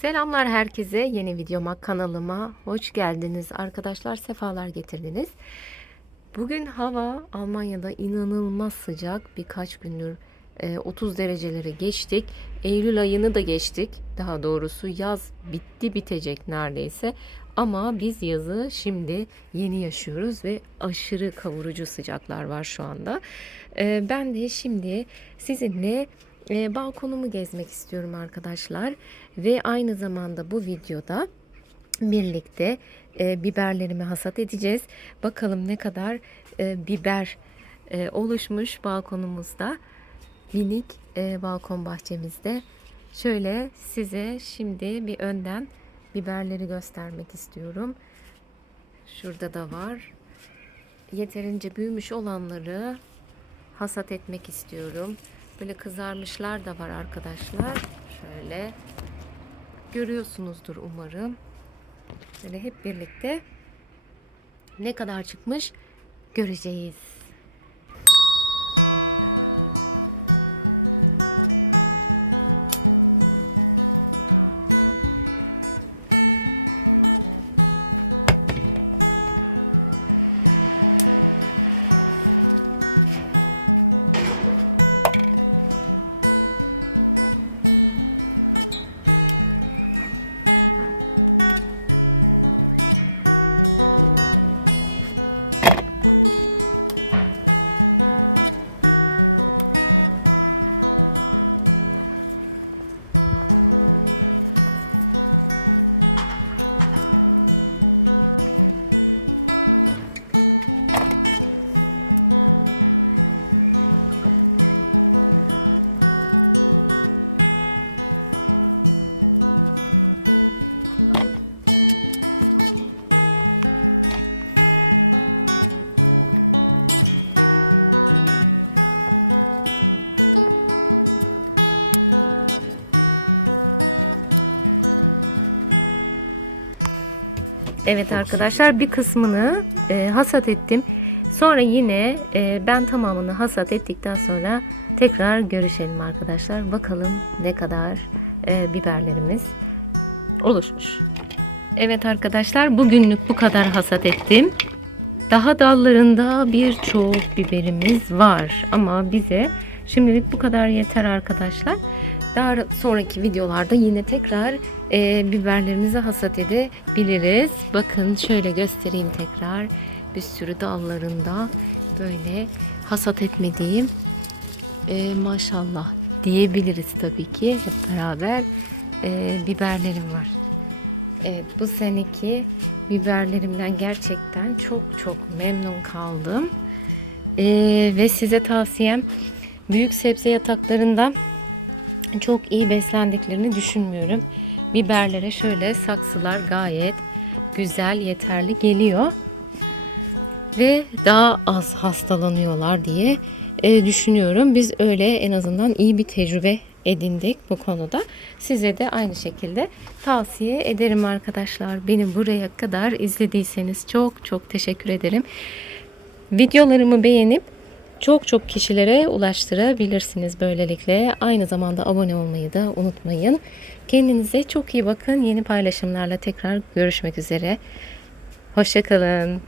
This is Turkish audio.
Selamlar herkese. Yeni videoma, kanalıma hoş geldiniz. Arkadaşlar sefalar getirdiniz. Bugün hava Almanya'da inanılmaz sıcak. Birkaç gündür e, 30 dereceleri geçtik. Eylül ayını da geçtik. Daha doğrusu yaz bitti bitecek neredeyse. Ama biz yazı şimdi yeni yaşıyoruz ve aşırı kavurucu sıcaklar var şu anda. E, ben de şimdi sizinle e, balkonumu gezmek istiyorum arkadaşlar ve aynı zamanda bu videoda birlikte e, biberlerimi hasat edeceğiz. Bakalım ne kadar e, biber e, oluşmuş balkonumuzda minik e, balkon bahçemizde. Şöyle size şimdi bir önden biberleri göstermek istiyorum. Şurada da var. Yeterince büyümüş olanları hasat etmek istiyorum. Böyle kızarmışlar da var arkadaşlar. Şöyle görüyorsunuzdur umarım. Böyle hep birlikte ne kadar çıkmış göreceğiz. Evet arkadaşlar bir kısmını e, hasat ettim. Sonra yine e, ben tamamını hasat ettikten sonra tekrar görüşelim arkadaşlar. Bakalım ne kadar e, biberlerimiz oluşmuş. Evet arkadaşlar bugünlük bu kadar hasat ettim. Daha dallarında birçok biberimiz var ama bize şimdilik bu kadar yeter arkadaşlar. Daha sonraki videolarda yine tekrar e, biberlerimizi hasat edebiliriz. Bakın şöyle göstereyim tekrar. Bir sürü dallarında böyle hasat etmediğim e, maşallah diyebiliriz tabii ki. Hep beraber e, biberlerim var. Evet bu seneki biberlerimden gerçekten çok çok memnun kaldım. E, ve size tavsiyem büyük sebze yataklarında çok iyi beslendiklerini düşünmüyorum. Biberlere şöyle saksılar gayet güzel, yeterli geliyor. Ve daha az hastalanıyorlar diye e, düşünüyorum. Biz öyle en azından iyi bir tecrübe edindik bu konuda. Size de aynı şekilde tavsiye ederim arkadaşlar. Beni buraya kadar izlediyseniz çok çok teşekkür ederim. Videolarımı beğenip çok çok kişilere ulaştırabilirsiniz böylelikle. Aynı zamanda abone olmayı da unutmayın. Kendinize çok iyi bakın. Yeni paylaşımlarla tekrar görüşmek üzere. Hoşçakalın.